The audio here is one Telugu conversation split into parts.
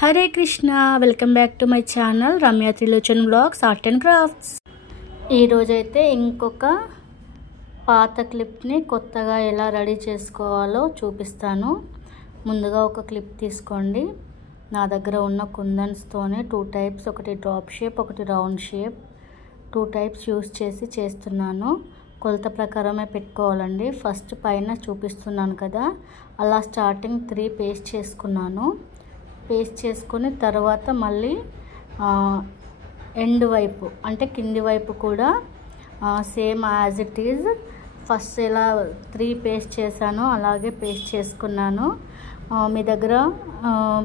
Hare Krishna, welcome back to my channel Ramya Trilochan blogs art and crafts. ఈరోజైతే ఇంకొక పాత క్లిప్ని కొత్తగా ఎలా రెడీ చేసుకోవాలో చూపిస్తాను. ముందుగా ఒక క్లిప్ తీసుకోండి. నా దగ్గర ఉన్న కుందన్స్తోనే 2 టైప్స్, ఒకటి డ్రాప్ షేప్, ఒకటి రౌండ్ షేప్, 2 టైప్స్ యూస్ చేసి చేస్తున్నాను. కొలత ప్రకారమే పెట్టుకోవాలండి. ఫస్ట్ పైన చూపిస్తున్నాను కదా, అలా స్టార్టింగ్ 3 పేస్ట్ చేసుకున్నాను. పేస్ట్ చేసుకొని తర్వాత మళ్ళీ ఎండ్ వైపు అంటే కింది వైపు కూడా same as it is first ఎలా 3 పేస్ట్ చేశానో అలాగే పేస్ట్ చేసుకున్నాను. మీ దగ్గర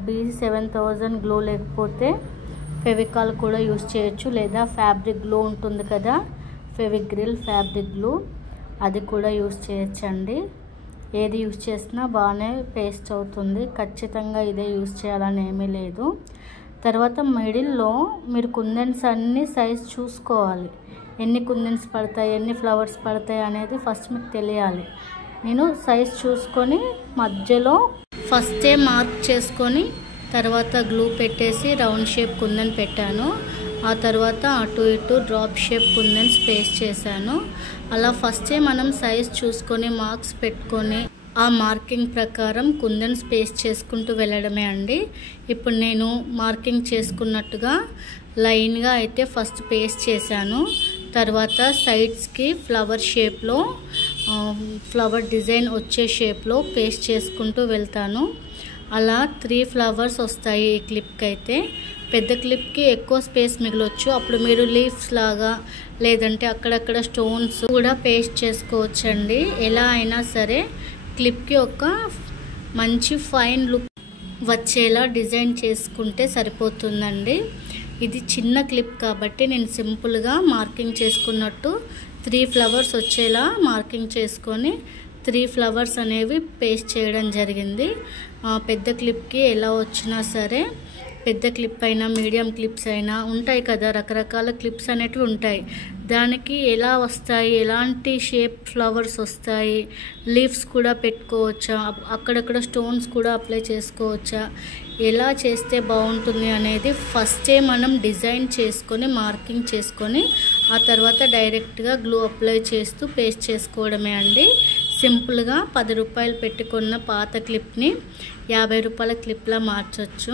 B7000 గ్లూ లేకపోతే ఫెవికాల్ కూడా యూస్ చేయొచ్చు, లేదా ఫ్యాబ్రిక్ గ్లూ ఉంటుంది కదా, ఫెవిగ్రిల్ ఫ్యాబ్రిక్ గ్లూ, అది కూడా యూస్ చేయొచ్చండి. ఏది యూస్ చేసినా బాగానే పేస్ట్ అవుతుంది. ఖచ్చితంగా ఇదే యూస్ చేయాలని ఏమీ లేదు. తర్వాత మిడిల్లో మీరు కుందన్స్ అన్ని సైజ్ చూసుకోవాలి. ఎన్ని కుందన్స్ పడతాయి, ఎన్ని ఫ్లవర్స్ పడతాయి అనేది ఫస్ట్ మీకు తెలియాలి. నేను సైజ్ చూసుకొని మధ్యలో ఫస్టే మార్క్ చేసుకొని తర్వాత గ్లూ పెట్టేసి రౌండ్ షేప్ కుందన్ పెట్టాను. ఆ తర్వాత అటు ఇటు డ్రాప్ షేప్ కుందన్స్ పేస్ట్ చేశాను. అలా ఫస్టే మనం సైజ్ చూసుకొని మార్క్స్ పెట్టుకొని ఆ మార్కింగ్ ప్రకారం కుందన్స్ పేస్ట్ చేసుకుంటూ వెళ్ళడమే అండి. ఇప్పుడు నేను మార్కింగ్ చేసుకున్నట్టుగా లైన్గా అయితే ఫస్ట్ పేస్ట్ చేశాను. తర్వాత సైడ్స్కి ఫ్లవర్ షేప్లో ఫ్లవర్ డిజైన్ వచ్చే షేప్లో పేస్ట్ చేసుకుంటూ వెళ్తాను. అలా 3 ఫ్లవర్స్ వస్తాయి ఈ క్లిప్కి అయితే. పెద్ద క్లిప్కి ఎక్కువ స్పేస్ మిగలొచ్చు, అప్పుడు మీరు లీవ్స్ లాగా లేదంటే అక్కడక్కడ స్టోన్స్ కూడా పేస్ట్ చేసుకోవచ్చండి. ఎలా అయినా సరే క్లిప్కి ఒక మంచి ఫైన్ లుక్ వచ్చేలా డిజైన్ చేసుకుంటే సరిపోతుందండి. ఇది చిన్న క్లిప్ కాబట్టి నేను సింపుల్గా మార్కింగ్ చేసుకున్నట్టు 3 ఫ్లవర్స్ వచ్చేలా మార్కింగ్ చేసుకొని 3 ఫ్లవర్స్ అనేవి పేస్ట్ చేయడం జరిగింది. పెద్ద క్లిప్కి ఎలా వచ్చినా సరే, పెద్ద క్లిప్ అయినా మీడియం క్లిప్స్ అయినా ఉంటాయి కదా, రకరకాల క్లిప్స్ అనేటివి ఉంటాయి. దానికి ఎలా వస్తాయి, ఎలాంటి షేప్ ఫ్లవర్స్ వస్తాయి, లీవ్స్ కూడా పెట్టుకోవచ్చా, అక్కడక్కడ స్టోన్స్ కూడా అప్లై చేసుకోవచ్చా, ఎలా చేస్తే బాగుంటుంది అనేది ఫస్టే మనం డిజైన్ చేసుకొని మార్కింగ్ చేసుకొని ఆ తర్వాత డైరెక్ట్గా గ్లూ అప్లై చేస్తూ పేస్ట్ చేసుకోవడమే అండి. సింపుల్గా 10 రూపాయలు పెట్టుకున్న పాత క్లిప్ని 50 రూపాయల క్లిప్లా మార్చవచ్చు.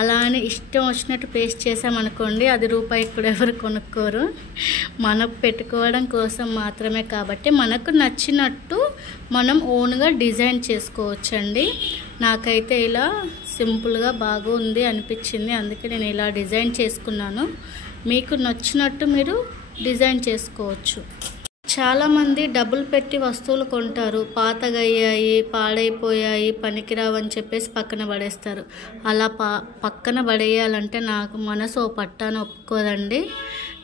అలా అని ఇష్టం వచ్చినట్టు పేస్ట్ చేసామనుకోండి, అది రూపాయికి కూడా ఎవరు కొనుక్కోరు. మనకు పెట్టుకోవడం కోసం మాత్రమే కాబట్టి మనకు నచ్చినట్టు మనం ఓన్గా డిజైన్ చేసుకోవచ్చండి. నాకైతే ఇలా సింపుల్గా బాగుంది అనిపించింది, అందుకే నేను ఇలా డిజైన్ చేసుకున్నాను. మీకు నచ్చినట్టు మీరు డిజైన్ చేసుకోవచ్చు. చాలామంది డబ్బులు పెట్టి వస్తువులు కొంటారు, పాతగా అయ్యాయి, పాడైపోయాయి, పనికిరావని చెప్పేసి పక్కన పడేస్తారు. అలా పక్కన పడేయాలంటే నాకు మనసు పట్టాన ఒప్పుకోదండి.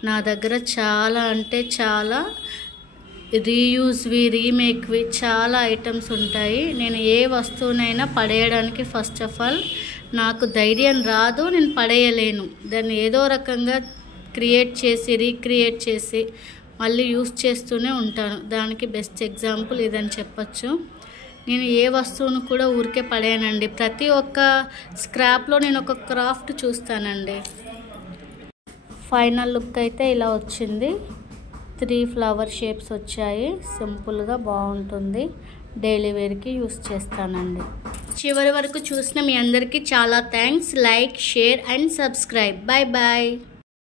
నా దగ్గర చాలా అంటే చాలా రీయూజ్వి, రీమేక్వి చాలా ఐటమ్స్ ఉంటాయి. నేను ఏ వస్తువునైనా పడేయడానికి ఫస్ట్ ఆఫ్ ఆల్ నాకు ధైర్యం రాదు, నేను పడేయలేను. దాన్ని ఏదో రకంగా క్రియేట్ చేసి రీక్రియేట్ చేసి మళ్ళీ యూస్ చేస్తూనే ఉంటాను. దానికి బెస్ట్ ఎగ్జాంపుల్ ఇదని చెప్పచ్చు. నేను ఏ వస్తువును కూడా ఊరికే పడేయనండి. ప్రతి ఒక్క స్క్రాప్లో నేను ఒక క్రాఫ్ట్ చూస్తానండి. ఫైనల్ లుక్ అయితే ఇలా వచ్చింది. 3 ఫ్లవర్ షేప్స్ వచ్చాయి. సింపుల్గా బాగుంటుంది. డైలీ వేర్కి యూస్ చేస్తానండి. చివరి వరకు చూసిన మీ అందరికీ చాలా thanks. Like, share and subscribe. Bye bye.